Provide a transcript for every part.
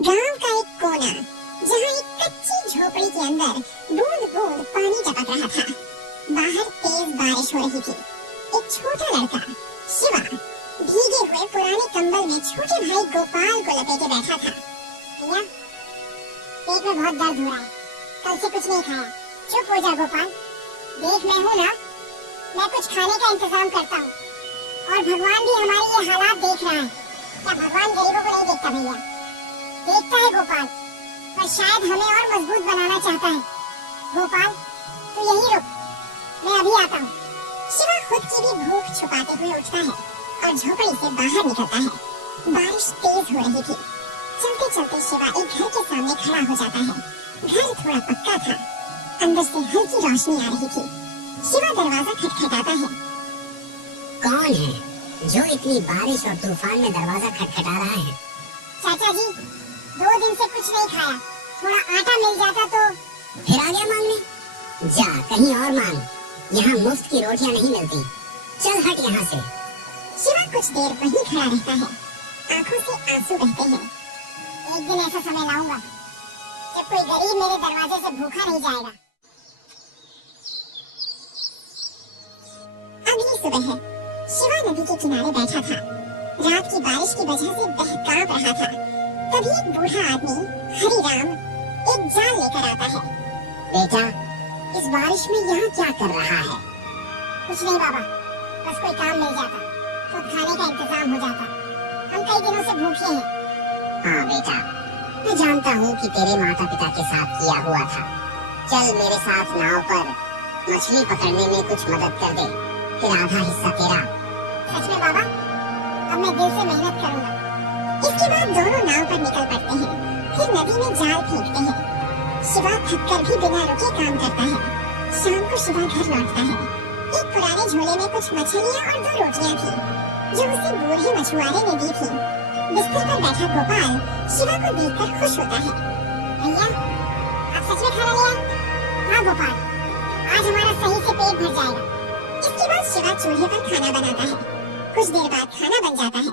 गांव का एक कोना जहाँ एक कच्ची झोपड़ी के अंदर बूंद बूंद पानी टपक रहा था। बाहर तेज बारिश हो रही थी। एक छोटा लड़का शिवा भीगे हुए पुराने कंबल में छोटे भाई गोपाल को लपेटे बैठा था। भैया, पेट में बहुत दर्द हो रहा है, कल से कुछ नहीं खाया। चुप हो जा गोपाल, देख मैं हूँ ना, मैं कुछ खाने का इंतजाम करता हूँ। और भगवान भी हमारी ये हालात देख रहा है। क्या भगवान गरीबों को नहीं देखता भैया? देखता है गोपाल, पर शायद हमें और मजबूत बनाना चाहता है। गोपाल तू यहीं रुक, मैं अभी आता हूँ। शिवा खुद की भी भूख छुपाते हुए उठता है और झोपड़ी से बाहर निकलता है। बारिश तेज हो रही थी। चलते चलते शिवा एक घर के सामने खड़ा हो जाता है। घर थोड़ा पक्का था, अंदर से हल्की रोशनी आ रही थी। शिवा दरवाजा खटखटाता है। कौन है जो इतनी बारिश और तूफान में दरवाजा खटखटा रहा है? चाचा जी, 2 दिन से कुछ नहीं खाया, थोड़ा आटा मिल जाता तो। फिर आ गया मांगने? जा कहीं और मांग, यहाँ मुफ्त की रोटियाँ नहीं मिलती। चल हट यहाँ से। शिवा कुछ देर वहीं खड़ा रहता है, आंखों से आंसू बहते हैं। एक दिन ऐसा समय लाऊंगा जब कोई गरीब मेरे दरवाजे से भूखा नहीं जाएगा। अगली सुबह है। शिवा नदी के किनारे बैठा था। रात की बारिश की वजह से बहकांप रहा था। तभी एक बूढ़ा आदमी हरिराम एक जाल लेकर आता है। बेटा, इस बारिश में यहाँ क्या कर रहा है? कुछ नहीं बाबा, बस कोई काम मिल जाता तो खाने का इंतजाम हो जाता। हम कई दिनों से भूखे हैं। हाँ बेटा, मैं जानता हूँ कि तेरे माता पिता के साथ किया हुआ था। चल मेरे साथ नाव पर मछली पकड़ने में कुछ मदद कर दे, फिर आधा हिस्सा तेरा। सच में बाबा, अब मैं दिल से मेहनत करूंगा। इसके बाद दोनों नाव पर निकल पड़ते हैं, फिर नदी में जाल फेंकते हैं। शिवा थककर भी बिना रुके काम करता है। शाम को शिवा घर लौटता है। एक पुराने झोले में कुछ मछलियाँ और 2 रोटियाँ थी, जो उसे बूढ़े मछुआरे ने दी थी। बिस्तर पर बैठा गोपाल शिवा को देखकर खुश होता है। भैया, आप सच में खाना ले आए? हाँ गोपाल, आज हमारा सही से पेट भर जाएगा। इसके बाद शिवा चूल्हे पर खाना बनाता है। कुछ देर बाद खाना बन जाता है।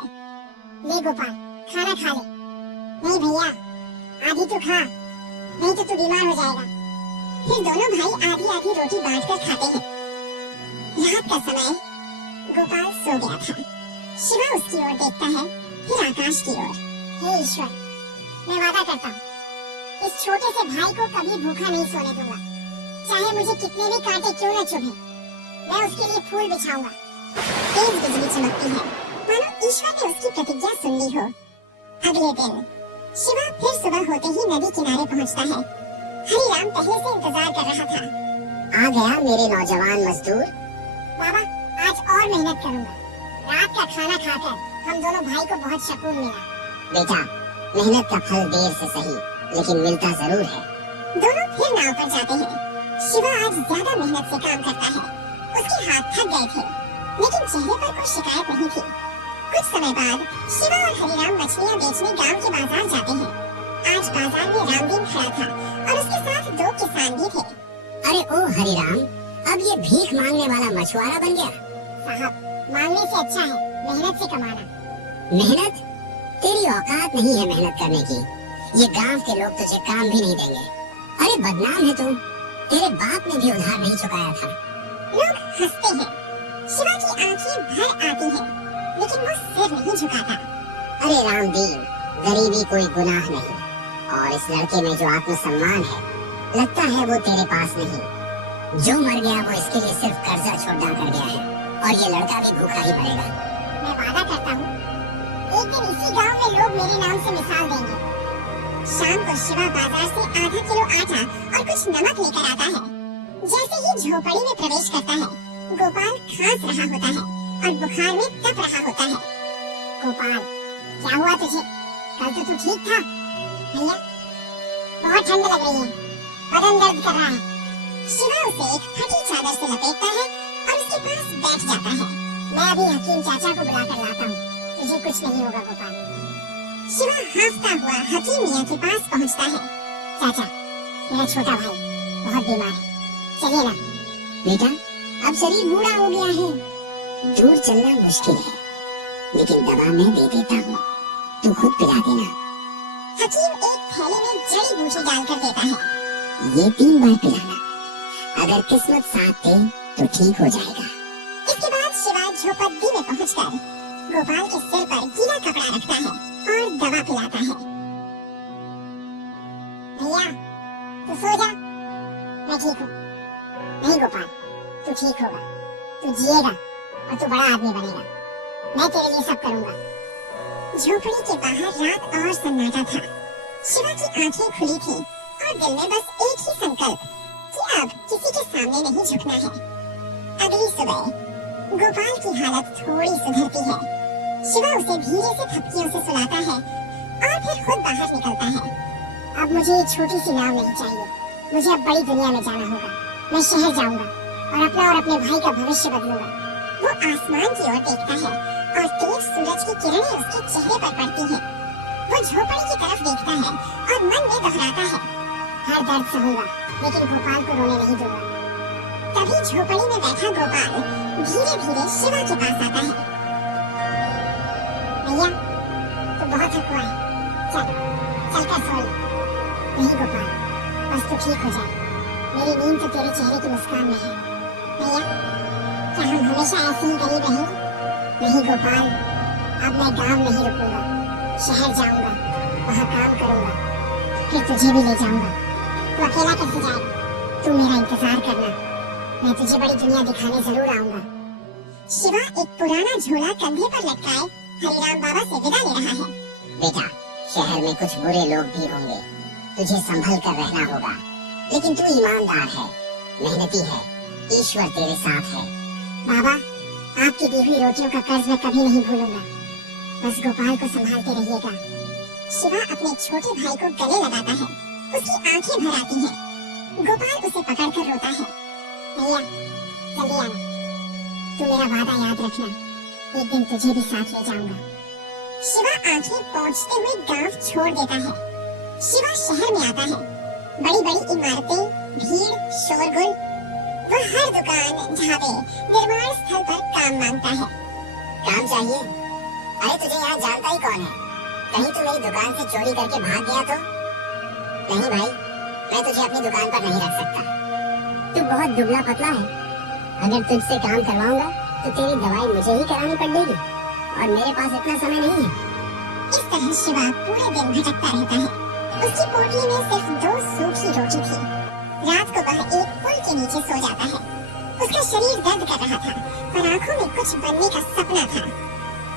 ले गोपाल, खाना खा ले। नहीं भैया, आधी तो खा, नहीं तो तू बीमार हो जाएगा। फिर दोनों भाई आधी आधी रोटी बांटकर खाते हैं। रात का समय, गोपाल सो गया था। शिवा उसकी ओर देखता है, फिर आकाश की ओर। हे ईश्वर, मैं वादा करता हूँ, इस छोटे से भाई को कभी भूखा नहीं सोने दूंगा। चाहे मुझे कितने भी कांटे क्यों न चुभे, मैं उसके लिए फूल बिछाऊंगा। तेज बिजली चमकती है, मानो ईश्वर ने उसकी प्रतिज्ञा सुन ली हो। अगले दिन शिवा फिर सुबह होते ही नदी किनारे पहुंचता है। हरिराम पहले से इंतजार कर रहा था। आ गया मेरे नौजवान मजदूर। बाबा, आज और मेहनत करूंगा। रात का खाना खाकर हम दोनों भाई को बहुत सुकून मिला। बेटा, मेहनत का फल देर से सही, लेकिन मिलता जरूर है। दोनों फिर नाव पर जाते हैं। शिवा आज ज्यादा मेहनत से काम करता है। उसके हाथ थक गए थे, लेकिन चेहरे पर कोई शिकायत नहीं थी। कुछ समय बाद शिवा और हरिराम मछलियाँ बेचने गांव के बाजार जाते हैं। आज बाजार में रामदीन खड़ा था और उसके साथ 2 किसान भी थे। अरे ओ हरिराम, अब ये भीख मांगने वाला मछुआरा बन गया? साहब, मांगने से अच्छा है मेहनत से कमाना। मेहनत? तेरी औकात नहीं है मेहनत करने की। ये गांव के लोग तुझे काम भी नहीं देंगे। अरे बदनाम है तू, तेरे बाप ने भी उधार नहीं चुकाया था। लोग हंसते हैं। शिवा की आंखें भर आती हैं, लेकिन वो सिर नहीं झुकाता। अरे रामदीन, गरीबी कोई गुनाह नहीं, और इस लड़के में जो आत्मसम्मान है, लगता है वो तेरे पास नहीं। जो मर गया वो इसके लिए सिर्फ कर्जा छोड़ना कर गया है, और ये लड़का भी भूखा ही मरेगा। मैं वादा करता हूँ, एक दिन इसी गांव में लोग मेरे नाम से मिसाल देंगे। शाम को शिवा बाजार से आधा किलो आटा और कुछ नमक लेकर आता है। जैसे ही झोपड़ी में प्रवेश करता है, गोपाल खांस रहा होता है और बुखार में तप रहा होता है। गोपाल, क्या हुआ तुझे? कल तो तू ठीक था। भैया, बहुत ठंड लग रही है, बदन दर्द कर रहा है। शिवा उसे एक फटी चादर से लपेटता है और उसके पास बैठ जाता है। मैं अभी हकीम चाचा को बुलाकर लाता हूँ, तुझे कुछ नहीं होगा गोपाल। शिवा हांफता हुआ हकीम मियाँ के पास पहुँचता है। चाचा, मेरा छोटा भाई बहुत बीमार है, चलिए ना। बेटा, अब शरीर बूढ़ा हो गया है, दूर चलना मुश्किल है, लेकिन दवा मैं दे देता हूँ, तू खुद पिला देना। हकीम एक थैली में जड़ी बूटी डालकर देता है। ये 3 बार पिलाना, अगर किस्मत साथ दे तो ठीक हो जाएगा। इसके बाद शिवा झोपड़ी में पहुंचकर गोपाल के सिर पर गीला कपड़ा रखता है और दवा पिलाता है। भैया तू सो जा, मैं ठीक हूँ। नहीं गोपाल, तू ठीक होगा, तू जिएगा और तू बड़ा आदमी बनेगा। मैं तेरे लिए सब करूंगा। झोपड़ी के बाहर रात और सन्नाटा था। शिवा की आंखें खुली थी और दिल में बस एक ही संकल्प कि अब किसी के सामने नहीं झुकना है। अगली सुबह गोपाल की हालत थोड़ी सुधरती है। शिवा उसे धीरे से थपकियों से सुलाता है और फिर खुद बाहर निकलता है। अब मुझे ये छोटी सी नाव नहीं चाहिए, मुझे अब बड़ी दुनिया में जाना होगा। मैं शहर जाऊंगा और अपना और अपने भाई का भविष्य बदलूंगा। वो आसमान की ओर देखता है और तेज सूरज की किरणें उसके चेहरे पर पड़ती हैं। वो झोपड़ी की तरफ देखता है और मन में दोहराता है, हर दर्द सहूंगा लेकिन गोपाल को रोने नहीं दूंगा। तभी झोपड़ी में बैठा गोपाल धीरे धीरे शिवा के पास आता है। भैया तू बहुत थका है, चल कर सो ले। नहीं गोपाल, बस तू ठीक हो जाए। मेरी नींद तो तेरे चेहरे की मुस्कान में है। भैया क्या हम हमेशा ऐसे ही करीब रहेंगे? नहीं गोपाल, अब मैं गांव नहीं रुकूंगा, शहर जाऊंगा, वहाँ काम करूंगा, फिर तुझे भी ले जाऊंगा। तू अकेला कैसे जाएगा? तू मेरा इंतजार करना, मैं तुझे बड़ी दुनिया दिखाने जरूर आऊंगा। शिवा एक पुराना झोला कंधे पर लटकाए हरिराम बाबा से विदा ले रहा है। बेटा, शहर में कुछ बुरे लोग भी होंगे, तुझे संभल कर रहना होगा, लेकिन तू ईमानदार है, मेहनती है, ईश्वर तेरे साथ है। बाबा, आपकी दी हुई रोटियों का कर्ज मैं कभी नहीं भूलूंगा। बस गोपाल को संभालते रहिएगा। शिवा अपने छोटे भाई को गले लगाता है, उसकी आंखें भर आती हैं। गोपाल उसे पकड़कर रोता है। भैया जल्दी आना, तू मेरा वादा याद रखना, एक दिन तुझे भी साथ ले जाऊंगा। शिवा आंखें पोंछते हुए गांव छोड़ देता है। शिवा शहर में आता है। बड़ी बड़ी इमारतें, भीड़, शोरगुल। वह हर दुकान, ढाबे, निर्माण स्थल पर काम मांगता है। काम चाहिए? अरे तुझे यहाँ जानता ही कौन है? कहीं तू मेरी दुकान से चोरी करके भाग गया तो? नहीं भाई, मैं तुझे अपनी दुकान पर नहीं रख सकता। तू बहुत दुबला पतला है, अगर तुझसे काम करवाऊंगा तो तेरी दवाई मुझे ही करानी पड़ेगी और मेरे पास इतना समय नहीं है। इस तरह शिवा पूरे दिन भटकता रहता है। उसकी पोटली में सिर्फ 2 सूखी रोटी थी। रात को वह एक पुल के नीचे सो जाता है। उसका शरीर दर्द कर रहा था और आंखों में कुछ बनने का सपना था।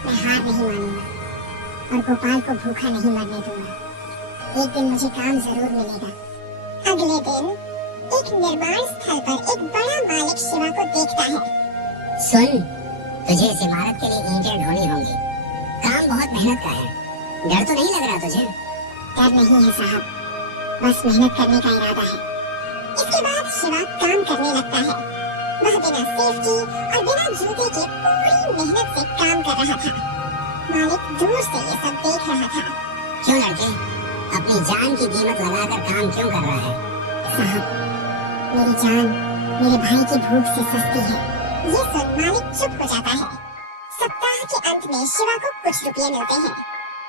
मैं हार नहीं मानूंगा और गोपाल को भूखा नहीं मरने दूंगा। एक दिन मुझे काम जरूर मिलेगा। अगले दिन एक निर्माण स्थल पर एक बड़ा मालिक शिवा को देखता है। सुन, तुझे इस इमारत के लिए ईंटें ढोनी होंगी, काम बहुत मेहनत का है, डर तो नहीं लग रहा तुझे? डर नहीं है साहब, बस मेहनत करने का इरादा है। इसके बाद शिवा काम करने लगता है। वह बिना सेफ्टी और बिना जूते के पूरी मेहनत से काम कर रहा था। मालिक दूर से ये सब देख रहा था। क्यों लड़के, अपनी जान की कीमत लगाकर काम क्यों कर रहा है? साहब, मेरी जान मेरे भाई की भूख से सस्ती है। ये सुन मालिक चुप हो जाता है। सप्ताह के अंत में शिवा को कुछ रुपये मिलते हैं।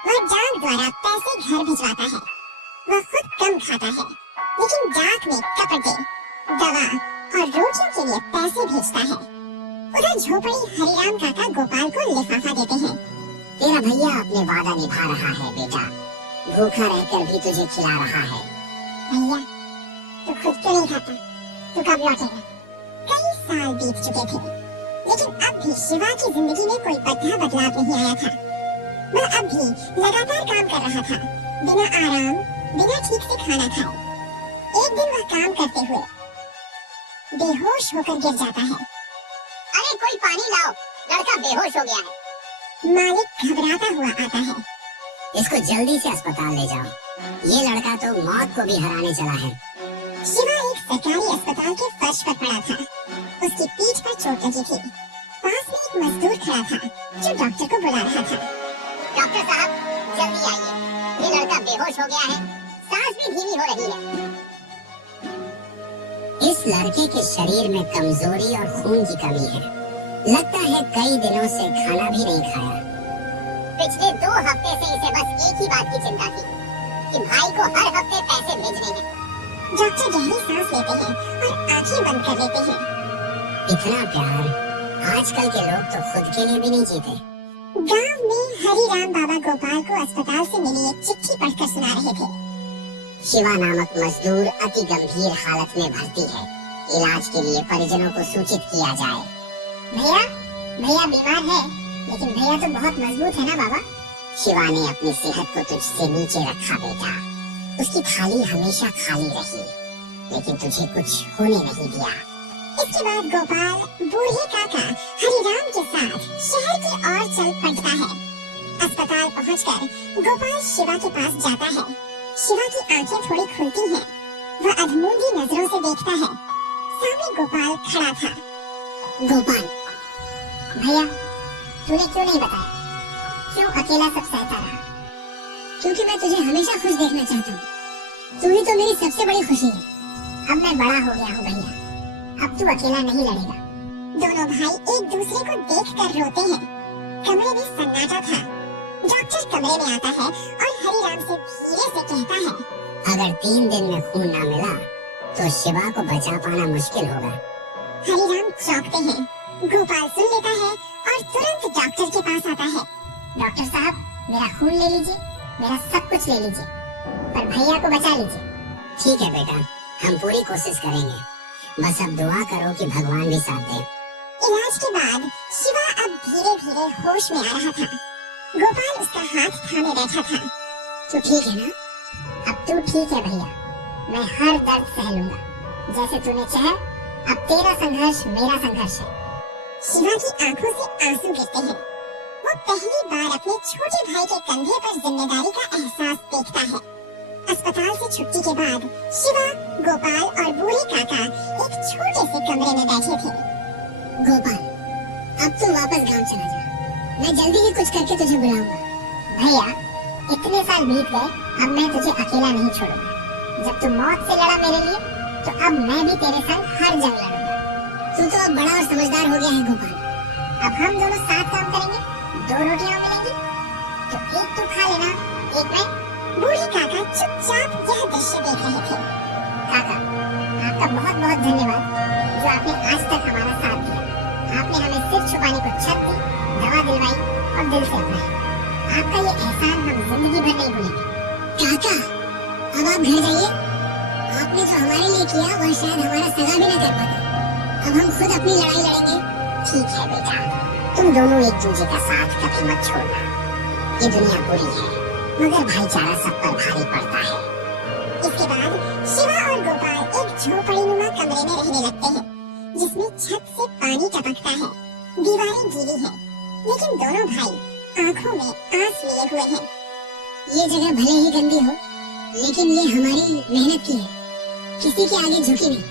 वह डाक द्वारा पैसे घर भिजवाता है। वह खुद कम खाता है, लेकिन डाक में कपड़े, दवा और रोटियों के लिए पैसे भेजता है। उधर झोपड़ी हरिराम काका गोपाल को लिफाफा देते हैं। तेरा भैया अपने वादा निभा रहा है बेटा, भूखा रहकर भी तुझे खिला रहा है। भैया तू खुद क्यों नहीं खाता? तू कब लौटेगा? कई साल बीत चुके थे, लेकिन अब भी शिवा की जिंदगी में कोई बदलाव नहीं आया था। वह अब भी लगातार काम कर रहा था, बिना आराम, बिना ठीक से खाना खाए। एक दिन वह काम करते हुए बेहोश होकर गिर जाता है। अरे कोई पानी लाओ, लड़का बेहोश हो गया है। मालिक घबराता हुआ आता है। इसको जल्दी से अस्पताल ले जाओ, ये लड़का तो मौत को भी हराने चला है। शिवा एक सरकारी अस्पताल के फर्श पर पड़ा था। उसकी पीठ पर चोट लगी थी। पास में एक मजदूर खड़ा था जो डॉक्टर को बुला रहा था। डॉक्टर साहब जल्दी आइए, ये लड़का बेहोश हो गया है, सांस भी धीमी हो रही है। इस लड़के के शरीर में कमजोरी और खून की कमी है, लगता है कई दिनों से खाना भी नहीं खाया। पिछले 2 हफ्ते से इसे बस एक ही बात की चिंता थी, कि भाई को हर हफ्ते पैसे भेजने हैं। डॉक्टर गहरी सांस लेते हैं और आंखें बंद कर लेते हैं। इतना प्यार आजकल के लोग तो खुद के लिए भी नहीं जीते। गांव में हरिराम बाबा गोपाल को अस्पताल से मिली एक चिट्ठी पढ़कर सुना रहे थे। शिवा नामक मजदूर अति गंभीर हालत में भर्ती है। इलाज के लिए परिजनों को सूचित किया जाए। भैया बीमार है, लेकिन भैया तो बहुत मजबूत है ना बाबा। शिवा ने अपनी सेहत को तुझसे नीचे रखा बेटा। उसकी थाली हमेशा खाली रही, लेकिन तुझे कुछ होने नहीं दिया। इसके बाद गोपाल बूढ़े काका हरिराम के साथ शहर की ओर चल पड़ता है। अस्पताल पहुंचकर गोपाल शिवा के पास जाता है। शिवा की आंखें थोड़ी खुलती हैं। वह अधमूंगी नजरों से देखता है। सामने गोपाल खड़ा था। गोपाल, भैया तूने क्यों नहीं बताया? क्यों अकेला सब सहता रहा? क्योंकि मैं तुझे हमेशा खुश देखना चाहता हूँ। तू ही तो मेरी सबसे बड़ी खुशी है। अब मैं बड़ा हो गया हूँ भैया, अब तू अकेला नहीं लड़ेगा। दोनों भाई एक दूसरे को देखकर रोते हैं। कमरे में सन्नाटा था। डॉक्टर कमरे में आता है और हरिराम से धीरे से कहता है, अगर 3 दिन में खून ना मिला तो शिवा को बचा पाना मुश्किल होगा। हरिराम चौंकते हैं। गोपाल सुन लेता है और तुरंत डॉक्टर के पास आता है। डॉक्टर साहब, मेरा खून ले लीजिए, मेरा सब कुछ ले लीजिए, पर भैया को बचा लीजिए। ठीक है बेटा, हम पूरी कोशिश करेंगे। बस अब दुआ करो कि भगवान भी साथ दे। इलाज के बाद शिवा अब धीरे धीरे होश में आ रहा था। गोपाल उसका हाथ थामे बैठा था। तू ठीक है ना? अब तू ठीक है भैया, मैं हर दर्द सह लूंगा। जैसे तूने चाहा, अब तेरा संघर्ष मेरा संघर्ष है। शिवा की आंखों से आंसू गिरते हैं। वो पहली बार अपने छोटे भाई के कंधे पर जिम्मेदारी का एहसास देखता है। अस्पताल से छुट्टी के बाद शिवा, गोपाल और बूढ़े काका एक छोटे से कमरे में बैठे थे। गोपाल, अब तू वापस गांव चला जा। मैं जल्दी ही कुछ करके तुझे बुलाऊंगा। भैया, इतने साल बीत गए, अब मैं तुझे अकेला नहीं छोड़ूंगा। जब तू मौत से लड़ा मेरे लिए, तो अब मैं भी तेरे संग हर जंग लड़ूंगा। तू तो अब बड़ा और समझदार हो गया है गोपाल। अब हम दोनों साथ काम करेंगे। 2 रोटियां मिलेंगी, तो एक तू खा लेना, एक मैं। बूढ़े काका चुपचाप यह दृश्य देख रहे थे। काका, आपका बहुत बहुत धन्यवाद, जो आपने आज तक हमारा साथ दिया। आपने हमें सिर छुपाने को छत दी, दवा दिलवाई और दिल से अपनाया। आपका ये एहसान हम जिंदगी भर नहीं भूलेंगे। काका, अब आप घर जाइए। आपने जो हमारे लिए किया वह शायद हमारा सगा भी न कर पाता। अब हम खुद अपनी लड़ाई लड़ेंगे। ठीक है बेटा, तुम दोनों एक दूसरे का साथ कभी मत छोड़ना। ये दुनिया बुरी है, मगर भाईचारा सब पर भारी पड़ता है। इसके बाद शिवा और गोपाल एक झोपड़ीनुमा कमरे में रहने लगते हैं, जिसमें छत से पानी टपकता है। दीवारें गीली हैं, लेकिन दोनों भाई आंखों में आंस लिए हुए हैं। ये जगह भले ही गंदी हो, लेकिन ये हमारी मेहनत की है। किसी के आगे झुकी नहीं।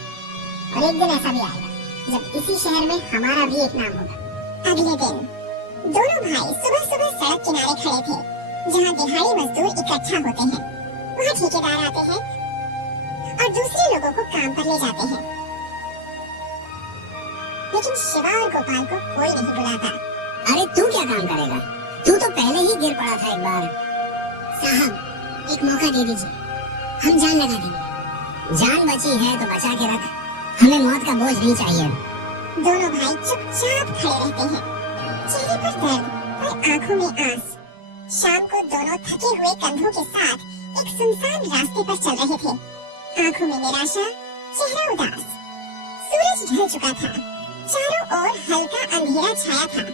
और एक दिन ऐसा भी आएगा जब इसी शहर में हमारा भी एक नाम होगा। अगले दिन दोनों भाई सुबह सुबह सड़क किनारे खड़े थे, जहाँ दिहाड़ी मजदूर इकट्ठा होते हैं। वहाँ ठेकेदार आते हैं और दूसरे लोगों को काम पर ले जाते हैं, लेकिन शिवा और गोपाल को कोई नहीं बुलाता। अरे तू क्या काम करेगा? तू तो पहले ही गिर पड़ा था एक बार। साहब, एक मौका दे दीजिए, हम जान लगा देंगे। जान बची है तो बचा के रख, हमें मौत का बोझ नहीं चाहिए। दोनों भाई चुपचाप खड़े रहते हैं, चेहरे पर दर्द और आंखों में आंस। शाम को दोनों थके हुए कंधों के साथ एक सुनसान रास्ते पर चल रहे थे। आंखों में निराशा, चेहरा उदास। सूरज ढल चुका था, चारों ओर हल्का अंधेरा छाया था।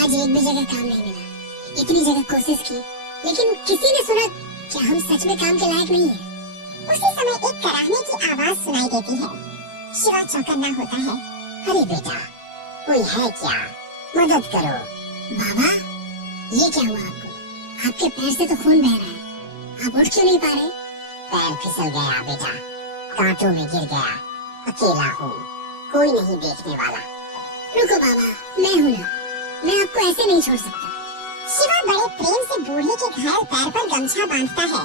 आज एक भी जगह काम नहीं मिला। इतनी जगह कोशिश की, लेकिन किसी ने सुना कि हम सच में काम के लायक नहीं है। उसी समय एक कराहने की आवाज सुनाई देती है। शिवा चौकन्ना होता है। अरे बेटा, कोई है क्या? मदद करो। बाबा, ये क्या हुआ आपको? आपके पैर से तो खून बह रहा है, आप उठ क्यों नहीं पा रहे? पैर फिसल गया बेटा, कांटों में गिर गया। अकेला हूँ, कोई नहीं देखने वाला। रुको बाबा, मैं हूँ ना, मैं आपको ऐसे नहीं छोड़ सकता। शिवा बड़े प्रेम से बूढ़े के घायल पैर पर गमछा बांधता है,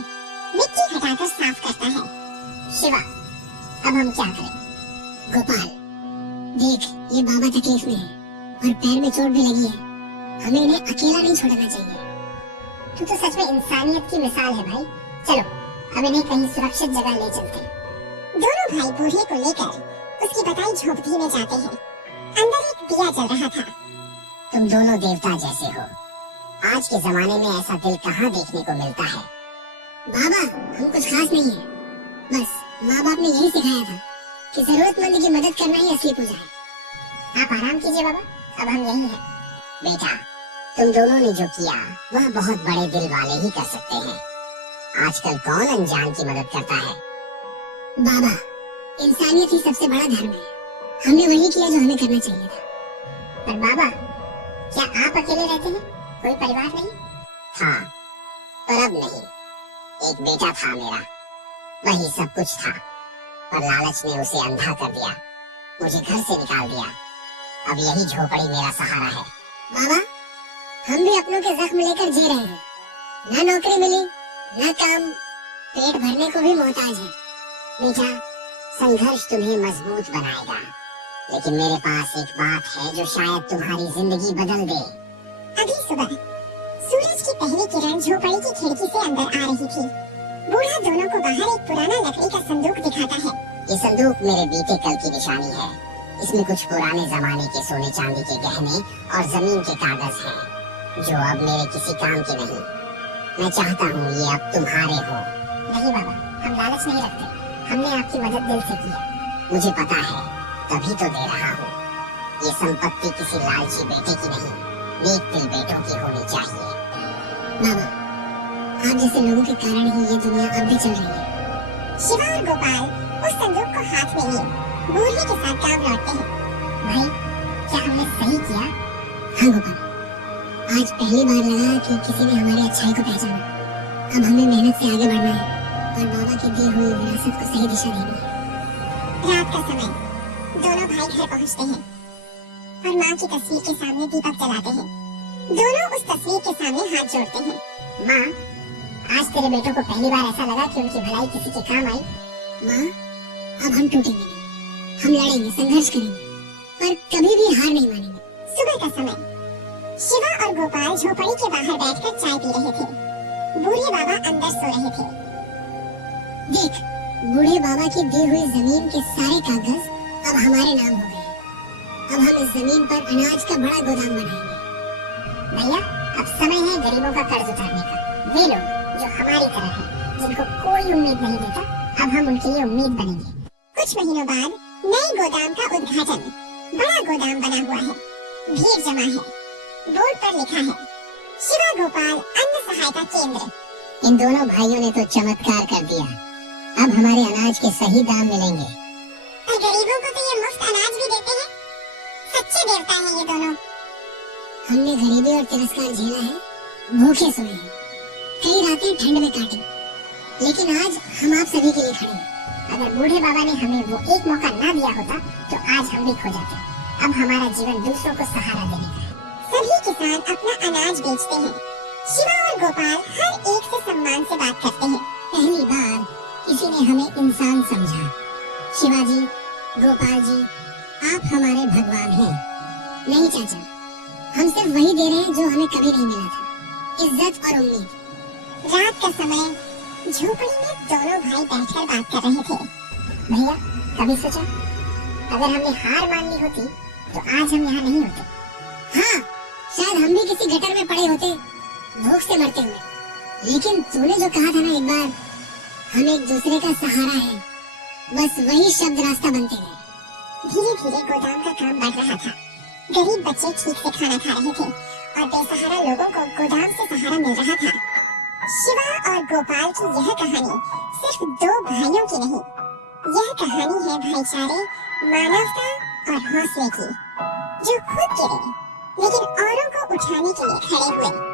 मिट्टी हटाकर साफ करता है। शिवा, अब हम क्या करें? गोपाल, देख, ये बाबा तकलीफ में है और पैर में चोट भी लगी है। हमें इन्हें अकेला नहीं छोड़ना चाहिए। तू तो सच में इंसानियत की मिसाल है भाई। चलो अब इन्हें कहीं सुरक्षित जगह ले चलते हैं। दोनों भाई बूढ़े को लेकर उसकी बताई झोपड़ी में जाते हैं। अंदर एक दिया जल रहा था। तुम दोनों देवता जैसे हो। आज के जमाने में ऐसा दिल कहाँ देखने को मिलता है। बाबा हम कुछ खास नहीं है, बस माँ बाप ने यही सिखाया था कि जरूरतमंद की मदद करना ही असली पूजा है। आप आराम कीजिए बाबा, अब हम यही हैं। बेटा तुम दोनों ने जो किया वह बहुत बड़े दिल वाले ही कर सकते हैं। आजकल कौन अनजान की मदद करता है। बाबा इंसानियत ही सबसे बड़ा धर्म है। हमने वही किया जो हमें करना चाहिए था। पर बाबा क्या आप अकेले रहते हैं, कोई परिवार नहीं? हाँ पर अब नहीं। एक बेटा था मेरा, वही सब कुछ था, पर लालच ने उसे अंधा कर दिया, मुझे घर से निकाल दिया। अब यही झोपड़ी मेरा सहारा है। बाबा हम भी अपनों के जख्म लेकर जी रहे हैं। न नौकरी मिली न काम, पेट भरने को भी मोहताज है। बेटा संघर्ष तुम्हें मजबूत बनाएगा, लेकिन मेरे पास एक बात है जो शायद तुम्हारी जिंदगी बदल दे। अभी सुबह सूरज की पहली किरण झोपड़ी की खिड़की से अंदर आ रही थी। बूढ़ा दोनों को बाहर एक पुराना लकड़ी का संदूक दिखाता है। ये संदूक मेरे बीते कल की निशानी है। इसमें कुछ पुराने जमाने के सोने चांदी के गहने और जमीन के कागज हैं, जो अब मेरे किसी काम के नहीं। मैं चाहता हूँ ये अब तुम्हारे हो। नहीं बाबा हम लालच नहीं रखते, हमने आपकी मदद दिल से की है। मुझे पता है तभी तो दे रहा हूँ। ये संपत्ति किसी लालची बेटे की नहीं, नेक दिल बेटों की होनी चाहिए। बाबा आप जैसे लोगों के कारण ही ये दुनिया अब भी चल रही है। शिवा और गोपाल उस संदूक को हाथ में लिए बूढ़े के साथ गांव लौटते हैं। भाई क्या हमने सही किया? हाँ गोपाल, आज पहली बार लगा कि किसी ने हमारी अच्छाई को पहचाना। अब हमें मेहनत से आगे बढ़ना है और बाबा की दी हुई विरासत को सही दिशा देनी है। रात का समय दोनों भाई घर पहुंचते हैं और माँ की तस्वीर के सामने दीपक जलाते हैं। दोनों उस तस्वीर के सामने हाथ जोड़ते हैं। माँ आज तेरे बेटों को पहली बार ऐसा लगा कि उनकी भलाई किसी के काम आई। माँ अब हम टूटेंगे नहीं, हम लड़ेंगे, संघर्ष करेंगे, पर कभी भी हार नहीं मानेंगे। सुबह का समय शिवा और गोपाल झोपड़ी के बाहर बैठकर चाय पी रहे थे। बूढ़े बाबा अंदर सो रहे थे। देख बूढ़े बाबा की दी हुई जमीन के सारे कागज अब हमारे नाम हो गए। अब हम इस जमीन पर अनाज का बड़ा गोदाम बनाएंगे। भैया अब समय है गरीबों का कर्ज उतारने का। वे लोग जो हमारी तरह हैं, जिनको कोई उम्मीद नहीं देता, अब हम उनके लिए उम्मीद बनेंगे। कुछ महीनों बाद नए गोदाम का उद्घाटन। बड़ा गोदाम बना हुआ है, भीड़ जमा है। बोर्ड पर लिखा है शिवा गोपाल अन्न सहायता केंद्र। इन दोनों भाइयों ने तो चमत्कार कर दिया। अब हमारे अनाज के सही दाम मिलेंगे। और गरीबों को तो ये मुफ्त अनाज भी देते हैं। सच्चे देवता हैं ये दोनों। हमने गरीबी और तिरस्कार झेला है, भूखे सोए हैं, कई रातें ठंड में काटी, लेकिन आज हम आप सभी के लिए खड़े हैं। अगर बूढ़े बाबा ने हमें वो एक मौका ना दिया होता तो आज हम भी खो जाते। अब हमारा जीवन दूसरों को सहारा देने का है। सभी किसान अपना अनाज बेचते हैं। शिवा और गोपाल हर एक से सम्मान से बात करते हैं। पहली बार किसी ने हमें इंसान समझा। शिवाजी, गोपाल जी, आप हमारे भगवान हैं। नहीं चाचा, हम सिर्फ वही दे रहे हैं जो हमें कभी नहीं मिला था, इज्जत और उम्मीद। रात का समय झोपड़ी में दोनों भाई बैठकर बात कर रहे थे। भैया कभी सोचा अगर हमने हार मान ली होती तो आज हम यहाँ नहीं होते। हाँ शायद हम भी किसी गटर में पड़े होते, भूख से मरते हुए। लेकिन तूने जो कहा था ना एक बार, हम एक दूसरे का सहारा है, बस वही शब्द रास्ता बनते गए। धीरे धीरे गोदाम का काम बढ़ रहा था। गरीब बच्चे ठीक से खाना खा रहे थे और बेसहारा लोगों को गोदाम से सहारा मिल रहा था। शिवा और गोपाल की यह कहानी सिर्फ दो भाइयों की नहीं, यह कहानी है भाईचारे, मानवता और हौसले की, जो खुद गिरे लेकिन औरों को उठाने के लिए खड़े हुए।